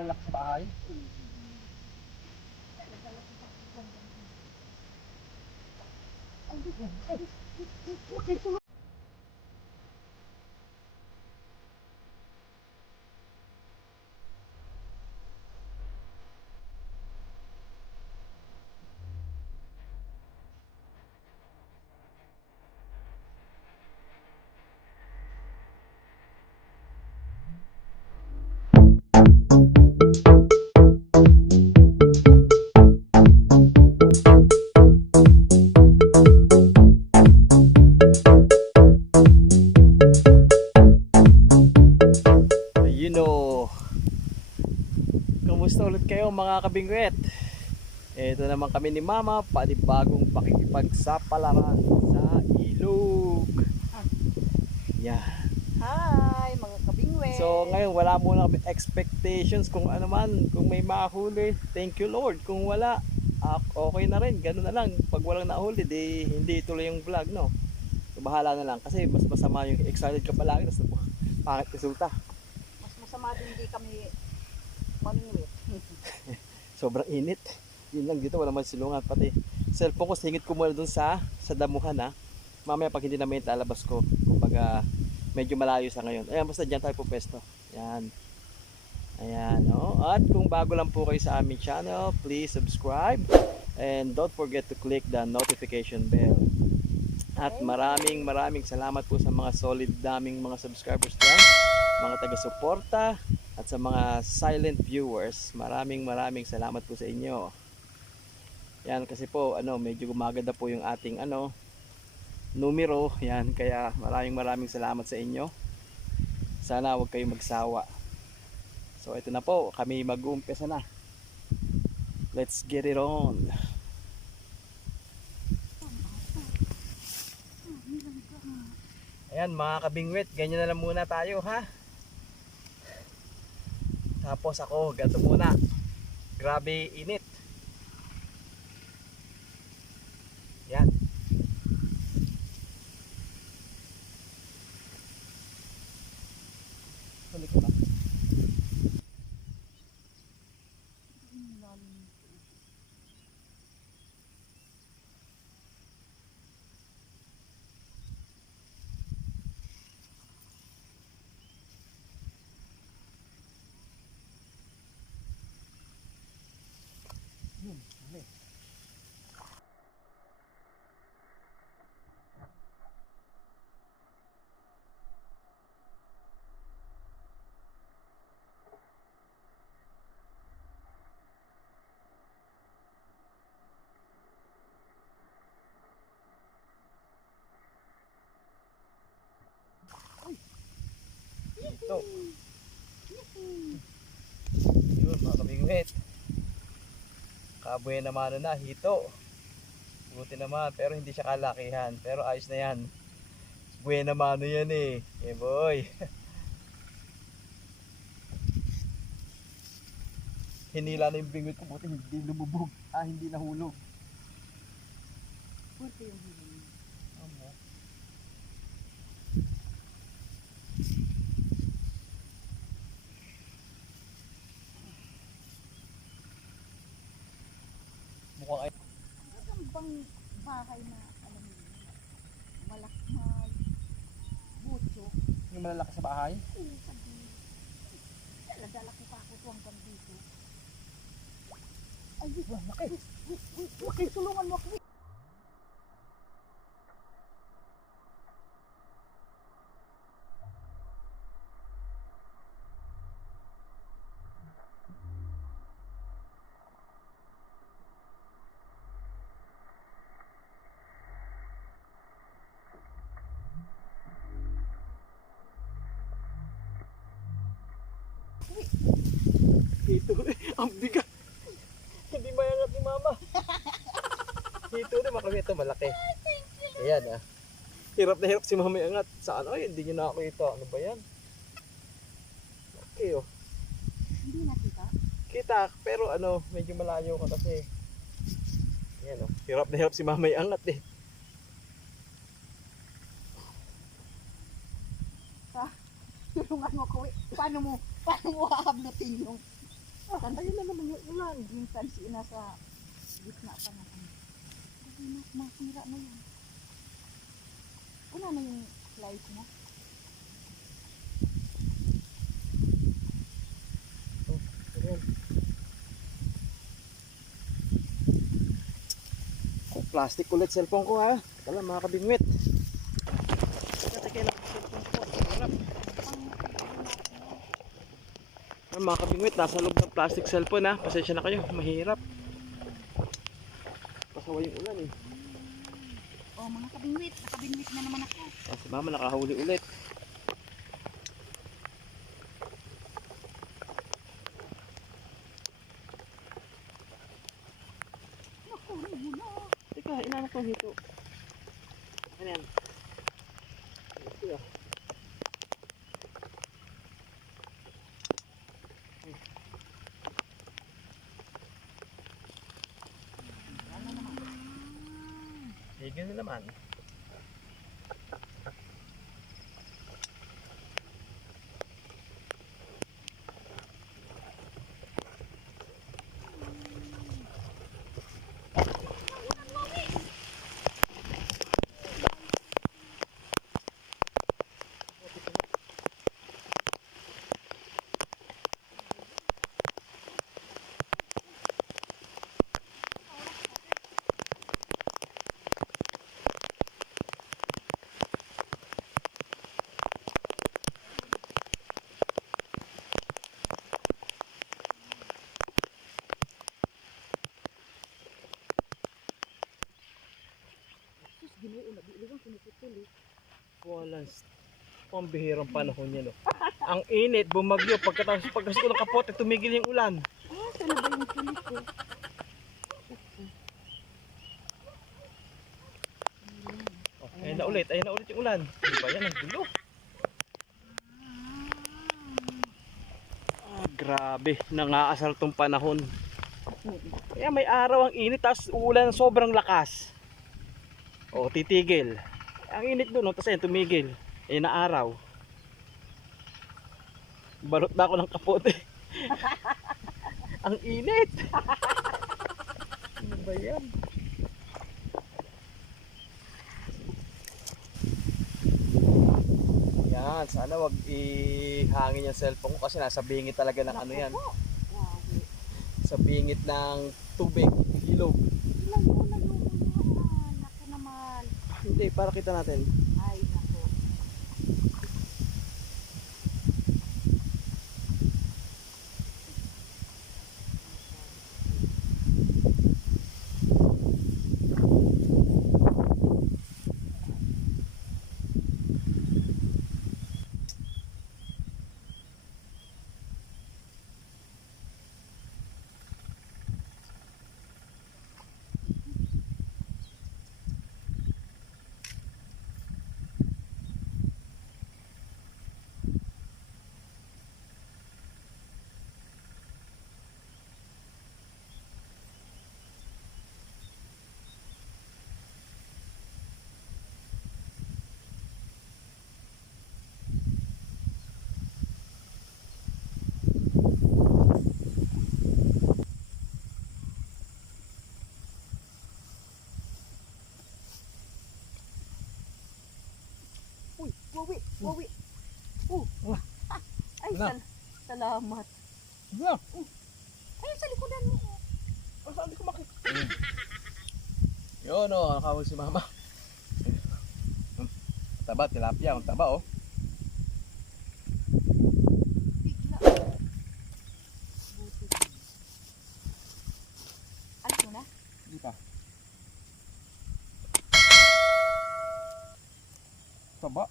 malalaki sa bahay. Kamusta ulit kayo mga kabingwet? Ito naman kami ni Mama, panibagong pakikipagsapalaran sa ilog. Yeah. Hi mga kabingwet. So ngayon wala muna kami expectations kung ano man, kung may mahuli, thank you Lord. Kung wala, okay na rin, ganun na lang. Pag walang nahuli, di hindi ituloy yung vlog, no? So bahala na lang kasi mas masama yung excited ka palagi tapos pangit resulta. Mas masama din di kami maningwit. Sobrang init. Yun lang dito, wala man silungan. Pati cellphone ko, singit ko muna dun sa damuhan ha. Mamaya pag hindi na may lalabas ko. Kumbaga medyo malayo sa ngayon. Ayan, basta dyan tayo po pesto. Ayan. Ayan, oh. At kung bago lang po kayo sa aming channel, please subscribe. And don't forget to click the notification bell. At maraming salamat po sa mga solid daming mga subscribers dyan. Mga taga-suporta. At sa mga silent viewers, maraming salamat po sa inyo. Yan kasi po medyo gumaganda po yung ating numero. Yan kaya maraming salamat sa inyo. Sana huwag kayong magsawa. So ito na po, kami mag-uumpisa na. Let's get it on. Ayan mga kabingwit, ganyan na lang muna tayo ha. Tapos ako, gato muna. Grabe init. Yan. Tuloy ko na. Ito. Yun mga kabingwit. Kabuhay naman na hito. Buti naman pero hindi siya kalakihan. Pero ayos na yan. Buena mano yan eh. Eh boy. Hinila na yung bingwit ko. Buti hindi lumubog. Hindi nahulog. Buti yung hiling. Mukhang ay... Ang bang bahay na alam mo malaki na butso. Yung malalaki sa bahay. Dala ko pa ako hanggang dito. Ay, Laki. laki, sulungan mo ako. Ito, ang bigat. Hindi mayangat ni Mama. Ito na makamit ito, malaki. Ayan ah. Hirap na hirap si Mama iangat. Saan? Ay, hindi nyo nakakita. Ano ba yan? Okay oh. Hindi nakita? Kita, pero medyo malayo ka kasi. Ayan oh. Hirap na hirap si Mama iangat eh. Tulungan mo ko. Paano mo hahablutin yung Ayun na naman yung ulan. Minsan si nasa gitna pa na kami. Kasi masira na yan. Una na yung slice mo. Ayan. Oh, plastic ulit cellphone ko ha. Tala mga kabingwit. Teka lang cellphone ko. Harap. Mga kabingwit, nasa loob ng plastic cellphone ha. Pasensya na kayo, mahirap. Pasawa yung ulan eh. Oh, mga kabingwit. Nakabingwit na naman ako. Si mama nakahuli ulit. Nakahuli mo na. Teka, inanak ko hito. Ano yan? Ito ah. Higil na naman. Sus, ginoo na. Bilugang pinuputol eh. Walang pambihirang panahon yan. Oh. Ang init, bumagyo. Pagkatapos ko ng kapote, tumigil yung ulan. Ah, saan na ba yung tulis ko? Oh, ayun na ulit yung ulan. Di ba yan? Ang gulo. Ah, grabe. Nangaasar tong panahon. Kaya may araw ang init, tapos uulan ng sobrang lakas. O, titigil. Ang init doon, tapos ayun, tumigil. Ayun na araw. Balot na ako ng kapote. Ang init. Ano ba yan? Yan, sana wag ihangin yung cellphone ko kasi nasa bingit talaga ng ano yan. Grabe. Sa bingit ng tubig, ilog. Layo naman. Naku naman. Hindi, para kita natin. Ay, naku. Uy, wawi, wawi. Ay, Na. salamat. Yeah. Ay, sa likodan mo. Saan ko makita? Yun o, nakahuli si mama. Taba, tilapia. Ang taba oh. Bigla. Buti. Alis mo na? Hindi pa. Taba.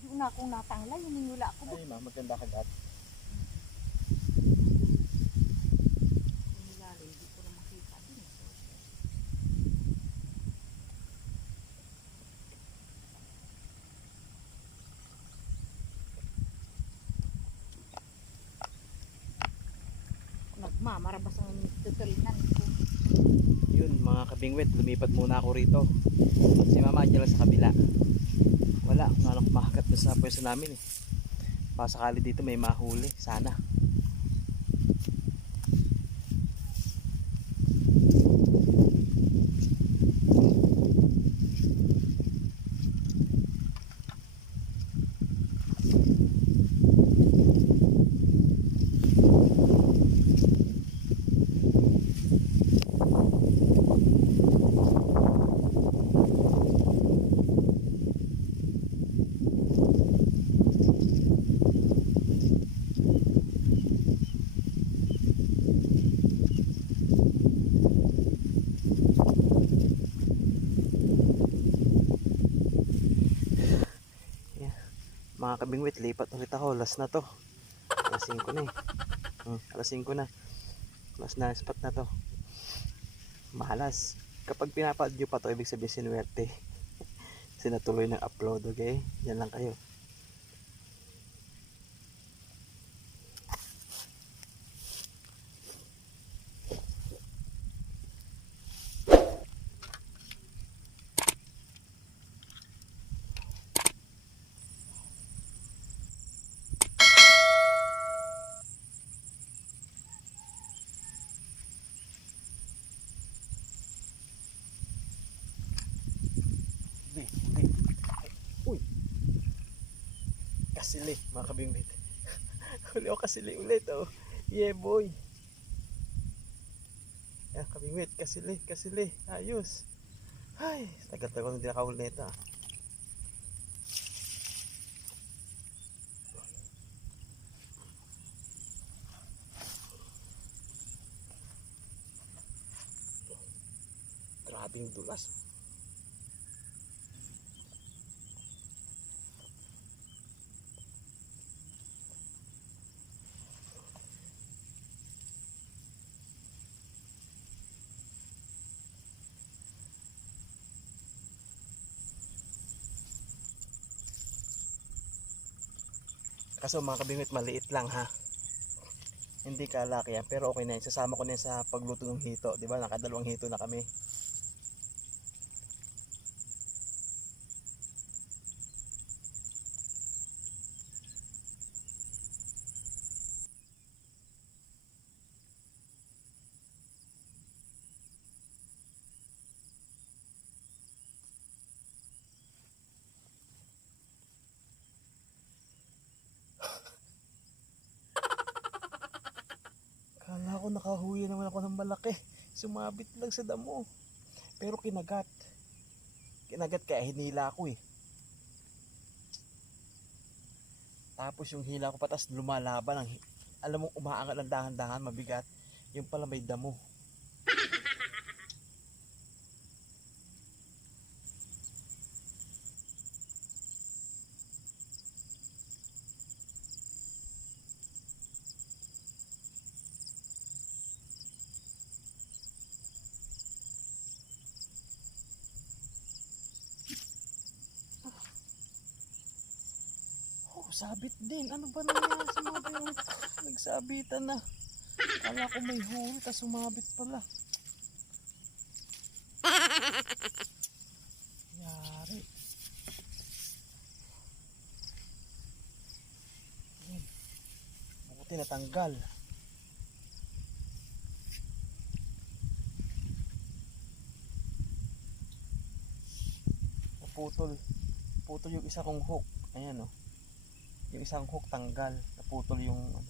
Di na akong natangla. Yung ninula ako. Ay ma, maganda kagat. Ninula, hindi ko na makita din. Nagmamarabas ang tutulinan ko. Yun mga kabingwit, lumipat muna ako rito. Si mama dyan lang sa kabila. Wala, kung anong makakat doon sa pwesto namin eh. Pasakali dito may mahuli. Sana. Mga kabingwit, lipat ulit ako. Last na to. Alas 5 na eh. Alas 5 na. Last na spot na to. Malas. Kapag pinapad nyo pa to, ibig sabihin sinuwerte. Kasi natuloy ng upload, okay? Yan lang kayo. Hindi. Uy. Kasili, mga kabingwit. Huli ako kasili ulit, oh. Yeah, boy. Yan, kabingwit. Kasili. Ayos. Ay, tagal-tagal hindi nakahuli nito, ah. Grabing dulas. Kaso mga kabingwit, maliit lang ha. Hindi kalaki yan, pero okay na yan. Sasama ko na yan sa pagluto ng hito. Diba? Nakadalawang hito na kami. Kala ko nakahuya naman ako ng malaki. Sumabit lang sa damo. Pero kinagat. Kinagat kaya hinila ko eh. Tapos yung hila ko patas lumalaban. Alam mo, umaangat ng dahan-dahan, mabigat. Yung pala may damo. Sabit din. Ano ba nangyari sa mga bayong nagsabitan na? Kala ko may huli, tas sumabit pala. Yari. Yan. Buti natanggal. Naputol. Putol yung isa kong hook. Ayan o. Yung isang hook tanggal, naputol yung ano.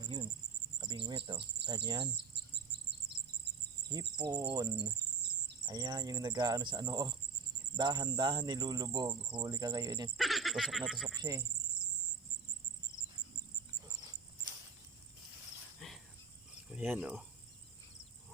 Ayun, kabingwit oh. Kita nyo yan. Hipon. Ayan yung nag-aano sa ano oh. Dahan-dahan nilulubog. Huli ka kayo din. Tusok na tusok siya eh. Ayan oh.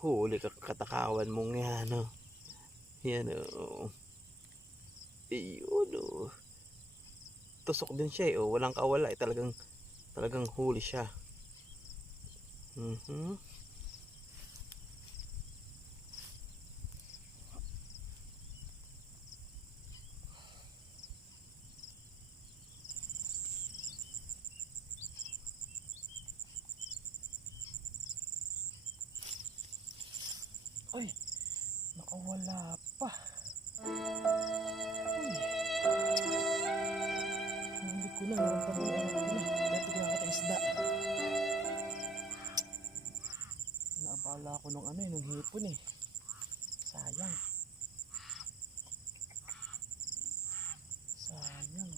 Huli ka, katakawan mong yan oh. Yan oh. Ayun oh. tusok din siya eh. Oh, walang kawala eh. Talagang huli siya. Ay, nakawala pa. Hindi ko na, naramdaman ko na. Kaya bigla ka isda. Naabala ako nung nung hipon eh. Sayang. Sayang.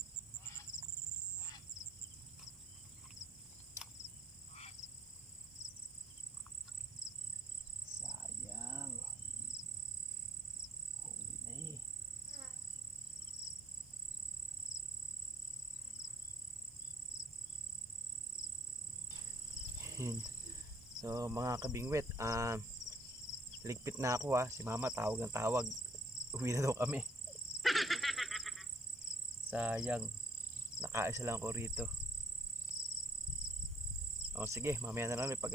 Sayang. Huli na eh. So mga kabingwit, ligpit na ako si mama tawag ng tawag, uwi na daw kami. Sayang, nakaisa lang ako rito. O sige, mamaya na lang pag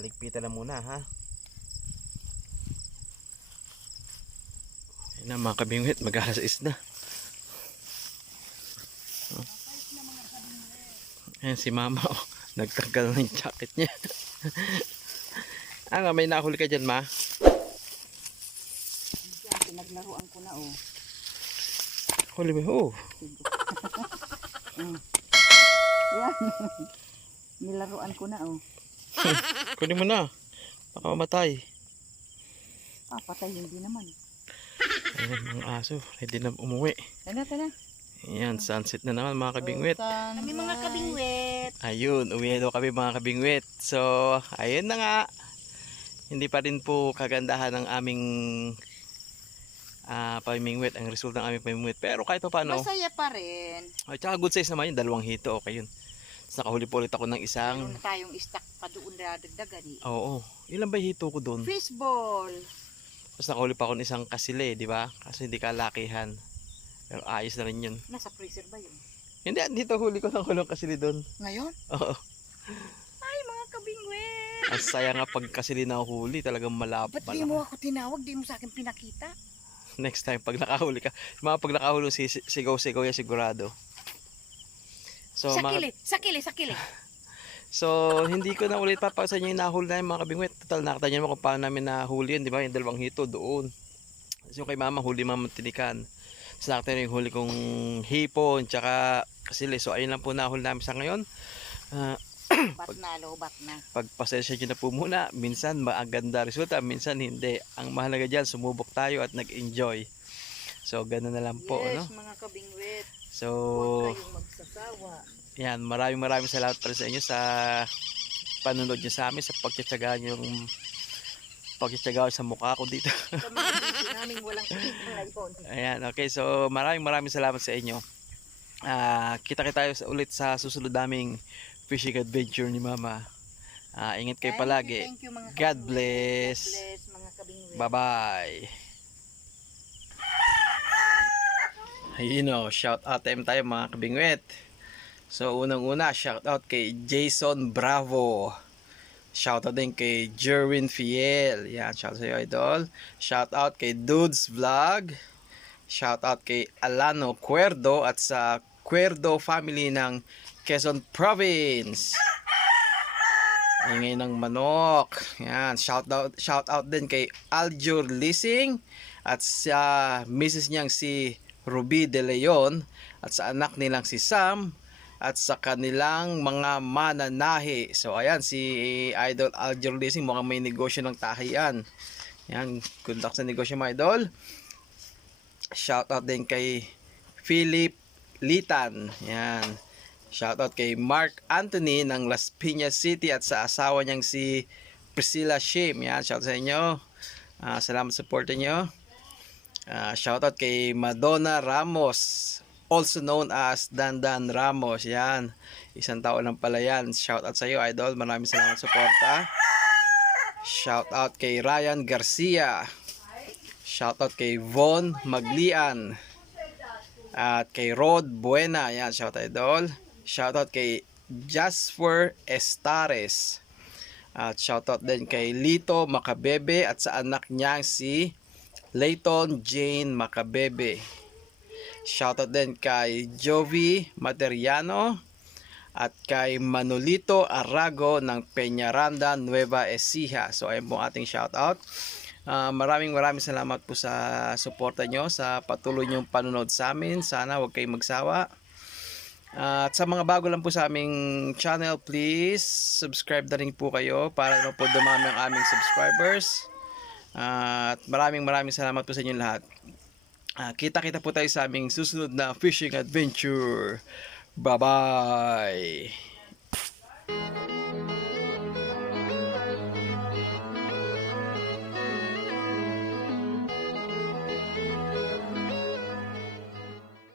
ligpitan na muna ha. Ayun na mga kabingwit, mag-alas 6 na. Ayan si mama nagtanggal na yung jacket niya. May nahuli ka dyan, ma? Diyan, pinaglaruan ko na Huli mo, Yan. Nilaruan ko na kunin mo na. Baka mamatay. Papatay hindi naman. Ayun, mga aso. Ready na umuwi. Tana. Ayan, sunset na naman mga kabingwit. Kami mga kabingwit. Ayun, uwi na daw kami mga kabingwit. So, ayun na nga. Hindi pa rin po kagandahan ng aming pamimingwit. Ang result ng aming pamimingwit. Pero kahit pa paano. Masaya pa rin. At saka good size naman yun. 2 hito. Okay yun. Tapos nakahuli po ulit ako ng isang. Meron na tayong stock pa doon na dagdagan Oo. Ilan ba hito ko doon? Fishball. Tapos nakahuli pa ako ng isang kasile, di ba? Kasi hindi kalakihan. Pero ayos na rin yun. Nasa freezer ba yun? Hindi, dito huli ko ng kulong kasili doon. Ngayon? Oo. Ay, mga kabingwit. Ang saya nga pag kasili na huli, talagang malapit. Ba't di mo ako tinawag? Di mo sa akin pinakita? Next time, pag nakahuli ka. Pag nakahuli, sigaw-sigaw yan sigurado. So, Sakili. So, hindi ko na ulit papaksa niyo yung nahuli na yung mga kabingwit. Total, nakita niyo naman kung paano namin nahuli yun, di ba? Yung 2 hito doon. So, kay mama, huli mama tinikan. So, nakita niyo yung huli kong hipon, tsaka kasili. So, ayun lang po nahuli namin sa ngayon. Lobat na. Pagpasensya nyo na po muna. Minsan, maganda resulta. Minsan, hindi. Ang mahalaga dyan, sumubok tayo at nag-enjoy. So, gano'n na lang po. Yes, mga kabingwit. So, huwag kayong magsasawa. yan, maraming salamat pa rin sa inyo sa panunod nyo sa amin, sa pagtsatsaga nyo sa mukha ko dito. Sa mga video namin walang kita ngayon. Ayan, okay, so maraming salamat sa inyo. Kita tayo ulit sa susunod naming fishing adventure ni mama. Ingat kayo palagi. Thank you, mga God kabingwit. bless. God bless mga kabingwit. Bye bye. Ayun shout out time tayo mga kabingwit. So unang-una, shout out kay Jason Bravo. Shout out din kay Jerwin Fiel. Yan, shout out sa iyo, idol. Shout out kay Dudes Vlog. Shout out kay Alano Cuerdo at sa Cuerdo family ng Quezon Province. Ingay ng manok. Yan, shout out din kay Aljur Leasing at sa Mrs. niyang si Ruby De Leon at sa anak nilang si Sam at sa kanilang mga mananahi. So ayan, si Idol Aljur Leasing mukhang may negosyo ng tahian. Yan, good luck sa negosyo mga idol. Shout out din kay Philip Litan. Yan. Shout out kay Mark Anthony ng Las Piñas City at sa asawa niyang si Priscilla Shim. Yan, shout out sa inyo. Salamat sa support niyo. Shout out kay Madonna Ramos, also known as Dandan Ramos. Yan, 1 taon lang pala yan. Shout out sa iyo, idol. Maraming salamat sa suporta. Shout out kay Ryan Garcia. Shout out kay Von Maglian. At kay Rod Buena, yan, shoutout idol. Shoutout kay Jasper Estares. At shoutout din kay Lito Macabebe at sa anak niyang si Layton Jane Macabebe. Shoutout din kay Jovi Materiano at kay Manolito Arago ng Peñaranda, Nueva Ecija. So ayun po ating shoutout. Maraming salamat po sa suporta nyo, sa patuloy nyong panonood sa amin. Sana huwag kayong magsawa. At sa mga bago lang po sa aming channel, please subscribe na rin po kayo para naman po dumami ang aming subscribers. At maraming salamat po sa inyo lahat. Kita-kita po tayo sa aming susunod na fishing adventure. Bye-bye!